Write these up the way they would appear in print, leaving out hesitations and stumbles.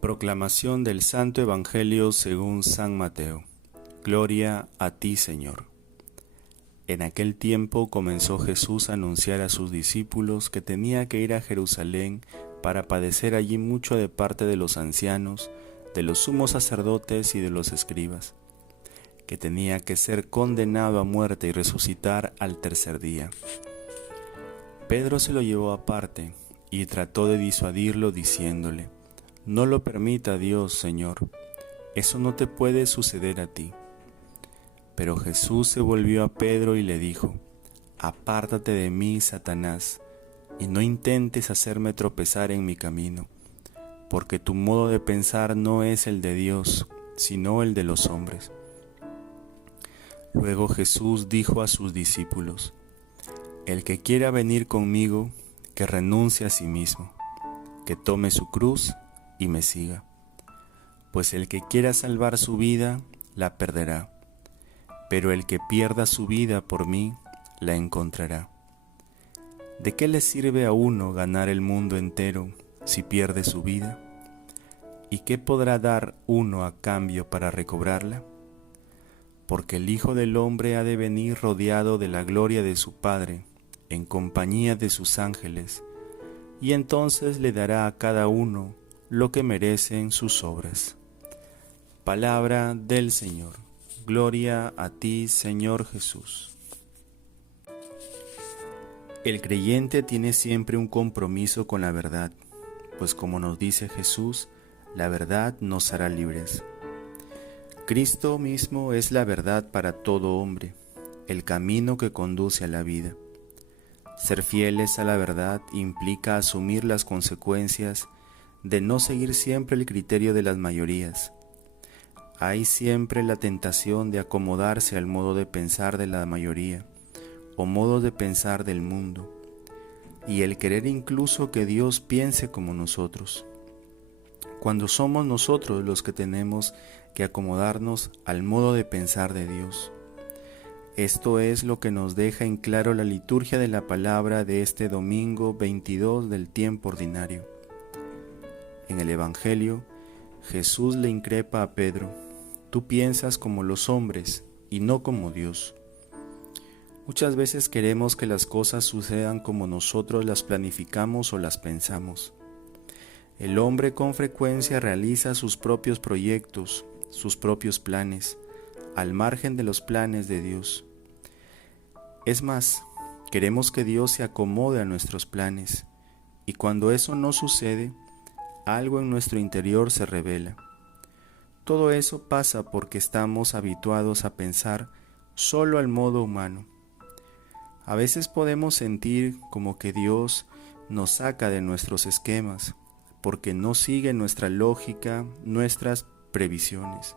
Proclamación del Santo Evangelio según San Mateo. Gloria a ti, Señor. En aquel tiempo comenzó Jesús a anunciar a sus discípulos que tenía que ir a Jerusalén para padecer allí mucho de parte de los ancianos, de los sumos sacerdotes y de los escribas, que tenía que ser condenado a muerte y resucitar al tercer día. Pedro se lo llevó aparte y trató de disuadirlo diciéndole: No lo permita Dios, Señor, eso no te puede suceder a ti. Pero Jesús se volvió a Pedro y le dijo: Apártate de mí, Satanás, y no intentes hacerme tropezar en mi camino, porque tu modo de pensar no es el de Dios, sino el de los hombres. Luego Jesús dijo a sus discípulos: El que quiera venir conmigo, que renuncie a sí mismo, que tome su cruz y me siga. Pues el que quiera salvar su vida, la perderá, pero el que pierda su vida por mí, la encontrará. ¿De qué le sirve a uno ganar el mundo entero si pierde su vida? ¿Y qué podrá dar uno a cambio para recobrarla? Porque el Hijo del Hombre ha de venir rodeado de la gloria de su Padre, en compañía de sus ángeles, y entonces le dará a cada uno lo que merecen sus obras. Palabra del Señor. Gloria a ti, Señor Jesús. El creyente tiene siempre un compromiso con la verdad, pues como nos dice Jesús, la verdad nos hará libres. Cristo mismo es la verdad para todo hombre, el camino que conduce a la vida. Ser fieles a la verdad implica asumir las consecuencias de no seguir siempre el criterio de las mayorías. Hay siempre la tentación de acomodarse al modo de pensar de la mayoría o modo de pensar del mundo, y el querer incluso que Dios piense como nosotros, cuando somos nosotros los que tenemos que acomodarnos al modo de pensar de Dios. Esto es lo que nos deja en claro la liturgia de la palabra de este domingo 22 del tiempo ordinario. En el Evangelio, Jesús le increpa a Pedro: Tú piensas como los hombres y no como Dios. Muchas veces queremos que las cosas sucedan como nosotros las planificamos o las pensamos. El hombre con frecuencia realiza sus propios proyectos, sus propios planes, al margen de los planes de Dios. Es más, queremos que Dios se acomode a nuestros planes, y cuando eso no sucede, algo en nuestro interior se revela. Todo eso pasa porque estamos habituados a pensar solo al modo humano. A veces podemos sentir como que Dios nos saca de nuestros esquemas, porque no sigue nuestra lógica, nuestras previsiones.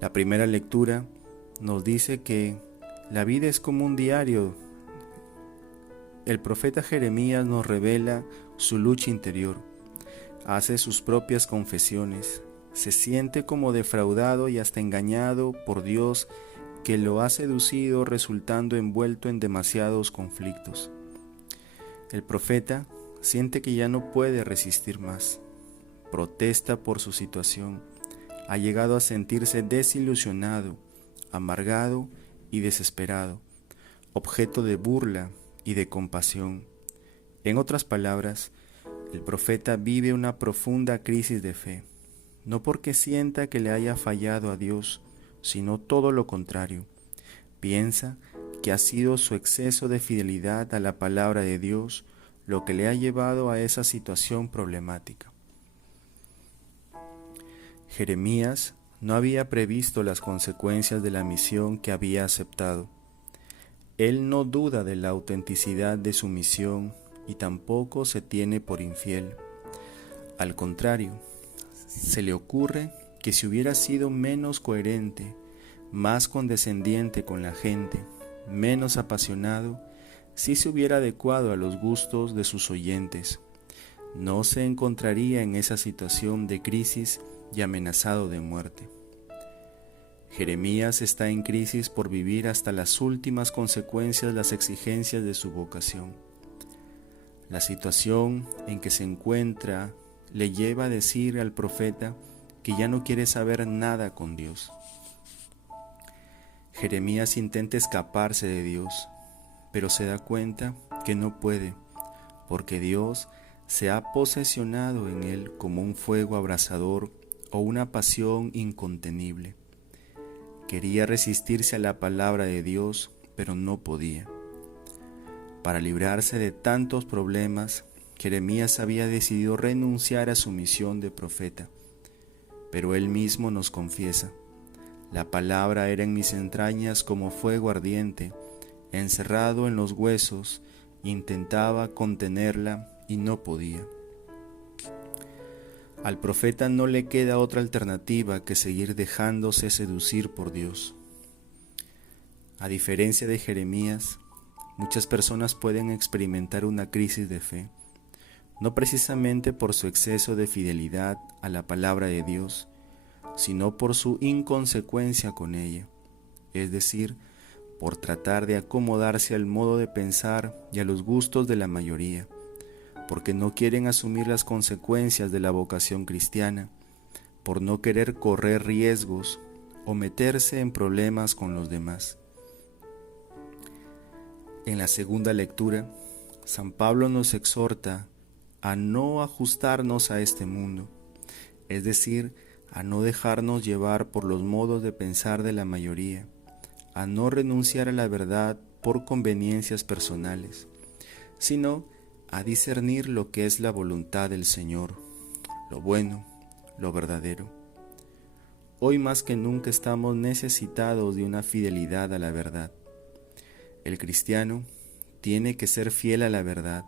La primera lectura nos dice que la vida es como un diario. El profeta Jeremías nos revela su lucha interior, hace sus propias confesiones, se siente como defraudado y hasta engañado por Dios que lo ha seducido, resultando envuelto en demasiados conflictos. El profeta siente que ya no puede resistir más, protesta por su situación, ha llegado a sentirse desilusionado, amargado y desesperado, objeto de burla y de compasión. En otras palabras, el profeta vive una profunda crisis de fe, no porque sienta que le haya fallado a Dios, sino todo lo contrario. Piensa que ha sido su exceso de fidelidad a la palabra de Dios lo que le ha llevado a esa situación problemática. Jeremías no había previsto las consecuencias de la misión que había aceptado. Él no duda de la autenticidad de su misión y tampoco se tiene por infiel. Al contrario, se le ocurre que si hubiera sido menos coherente, más condescendiente con la gente, menos apasionado, si se hubiera adecuado a los gustos de sus oyentes, no se encontraría en esa situación de crisis y amenazado de muerte. Jeremías está en crisis por vivir hasta las últimas consecuencias las exigencias de su vocación. La situación en que se encuentra le lleva a decir al profeta que ya no quiere saber nada con Dios. Jeremías intenta escaparse de Dios, pero se da cuenta que no puede, porque Dios se ha posesionado en él como un fuego abrasador o una pasión incontenible. Quería resistirse a la palabra de Dios, pero no podía. Para librarse de tantos problemas, Jeremías había decidido renunciar a su misión de profeta, pero él mismo nos confiesa: la palabra era en mis entrañas como fuego ardiente, encerrado en los huesos, intentaba contenerla y no podía. Al profeta no le queda otra alternativa que seguir dejándose seducir por Dios. A diferencia de Jeremías, muchas personas pueden experimentar una crisis de fe, no precisamente por su exceso de fidelidad a la palabra de Dios, sino por su inconsecuencia con ella, es decir, por tratar de acomodarse al modo de pensar y a los gustos de la mayoría, porque no quieren asumir las consecuencias de la vocación cristiana, por no querer correr riesgos o meterse en problemas con los demás. En la segunda lectura, San Pablo nos exhorta a no ajustarnos a este mundo, es decir, a no dejarnos llevar por los modos de pensar de la mayoría, a no renunciar a la verdad por conveniencias personales, sino a discernir lo que es la voluntad del Señor, lo bueno, lo verdadero. Hoy más que nunca estamos necesitados de una fidelidad a la verdad. El cristiano tiene que ser fiel a la verdad,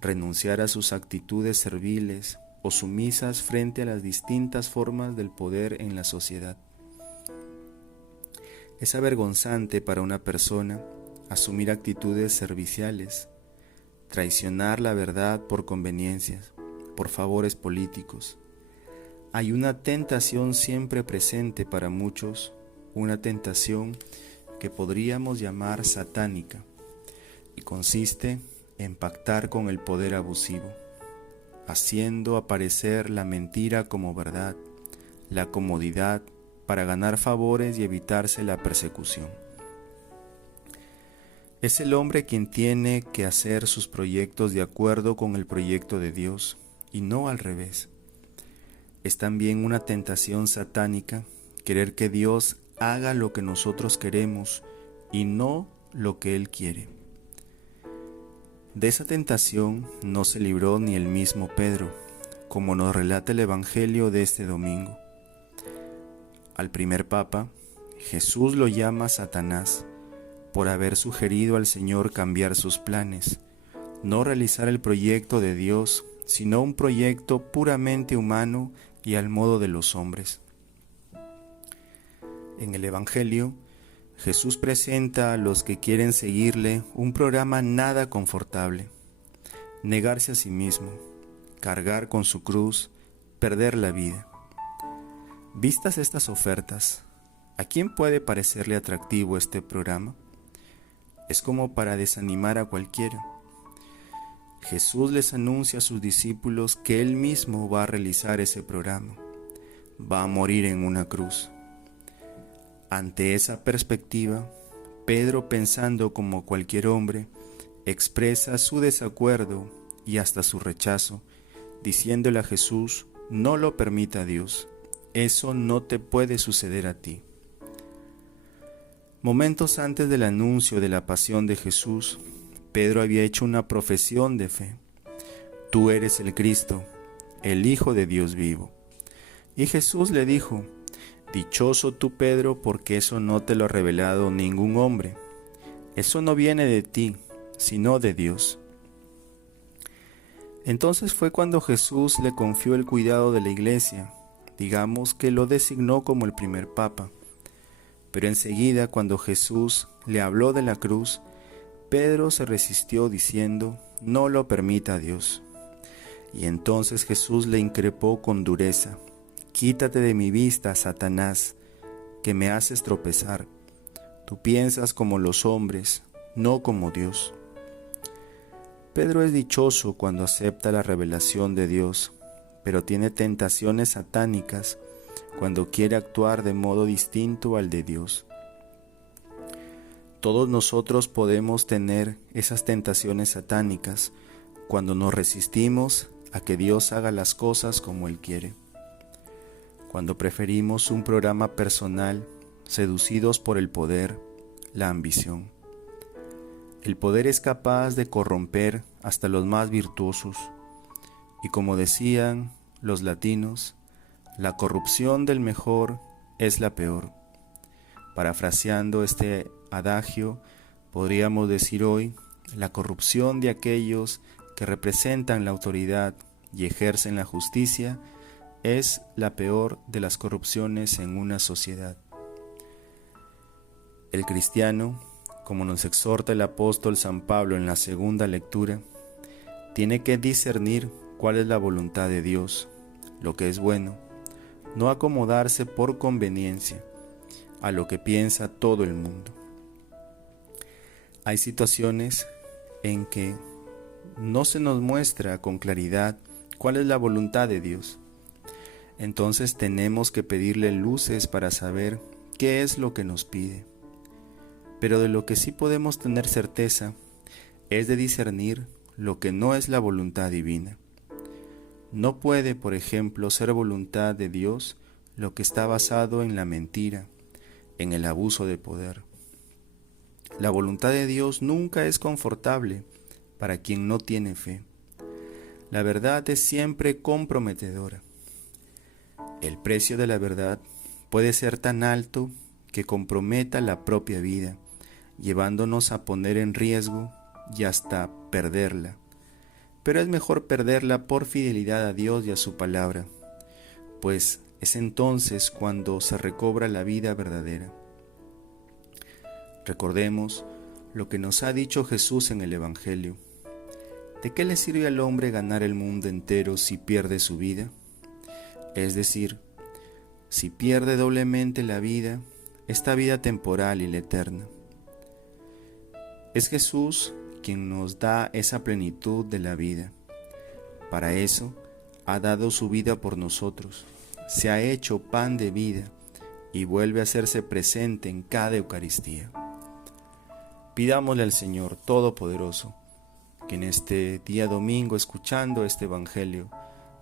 renunciar a sus actitudes serviles o sumisas frente a las distintas formas del poder en la sociedad. Es avergonzante para una persona asumir actitudes serviciales, traicionar la verdad por conveniencias, por favores políticos. Hay una tentación siempre presente para muchos, una tentación que podríamos llamar satánica, y consiste en pactar con el poder abusivo, haciendo aparecer la mentira como verdad, la comodidad para ganar favores y evitarse la persecución. Es el hombre quien tiene que hacer sus proyectos de acuerdo con el proyecto de Dios, y no al revés. Es también una tentación satánica querer que Dios haga lo que nosotros queremos y no lo que Él quiere. De esa tentación no se libró ni el mismo Pedro, como nos relata el Evangelio de este domingo. Al primer papa, Jesús lo llama Satanás por haber sugerido al Señor cambiar sus planes, no realizar el proyecto de Dios, sino un proyecto puramente humano y al modo de los hombres. En el Evangelio, Jesús presenta a los que quieren seguirle un programa nada confortable: negarse a sí mismo, cargar con su cruz, perder la vida. Vistas estas ofertas, ¿a quién puede parecerle atractivo este programa? Es como para desanimar a cualquiera. Jesús les anuncia a sus discípulos que Él mismo va a realizar ese programa, va a morir en una cruz. Ante esa perspectiva, Pedro, pensando como cualquier hombre, expresa su desacuerdo y hasta su rechazo, diciéndole a Jesús: no lo permita Dios, eso no te puede suceder a ti. Momentos antes del anuncio de la pasión de Jesús, Pedro había hecho una profesión de fe: tú eres el Cristo, el Hijo de Dios vivo. Y Jesús le dijo: dichoso tú, Pedro, porque eso no te lo ha revelado ningún hombre. Eso no viene de ti, sino de Dios. Entonces fue cuando Jesús le confió el cuidado de la iglesia, digamos que lo designó como el primer papa. Pero enseguida, cuando Jesús le habló de la cruz, Pedro se resistió diciendo: no lo permita Dios. Y entonces Jesús le increpó con dureza: quítate de mi vista, Satanás, que me haces tropezar. Tú piensas como los hombres, no como Dios. Pedro es dichoso cuando acepta la revelación de Dios, pero tiene tentaciones satánicas cuando quiere actuar de modo distinto al de Dios. Todos nosotros podemos tener esas tentaciones satánicas cuando nos resistimos a que Dios haga las cosas como Él quiere. Cuando preferimos un programa personal, seducidos por el poder, la ambición. El poder es capaz de corromper hasta los más virtuosos, y como decían los latinos, la corrupción del mejor es la peor. Parafraseando este adagio, podríamos decir hoy, la corrupción de aquellos que representan la autoridad y ejercen la justicia es la peor de las corrupciones en una sociedad. El cristiano, como nos exhorta el apóstol San Pablo en la segunda lectura, tiene que discernir cuál es la voluntad de Dios, lo que es bueno, no acomodarse por conveniencia a lo que piensa todo el mundo. Hay situaciones en que no se nos muestra con claridad cuál es la voluntad de Dios. Entonces tenemos que pedirle luces para saber qué es lo que nos pide. Pero de lo que sí podemos tener certeza es de discernir lo que no es la voluntad divina. No puede, por ejemplo, ser voluntad de Dios lo que está basado en la mentira, en el abuso de poder. La voluntad de Dios nunca es confortable para quien no tiene fe. La verdad es siempre comprometedora. El precio de la verdad puede ser tan alto que comprometa la propia vida, llevándonos a poner en riesgo y hasta perderla. Pero es mejor perderla por fidelidad a Dios y a su palabra, pues es entonces cuando se recobra la vida verdadera. Recordemos lo que nos ha dicho Jesús en el Evangelio. ¿De qué le sirve al hombre ganar el mundo entero si pierde su vida? Es decir, si pierde doblemente la vida, esta vida temporal y la eterna. Es Jesús quien nos da esa plenitud de la vida. Para eso ha dado su vida por nosotros, se ha hecho pan de vida y vuelve a hacerse presente en cada Eucaristía. Pidámosle al Señor Todopoderoso que en este día domingo, escuchando este Evangelio,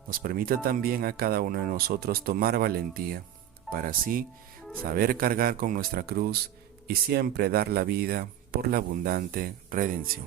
nos permita también a cada uno de nosotros tomar valentía para así saber cargar con nuestra cruz y siempre dar la vida por la abundante redención.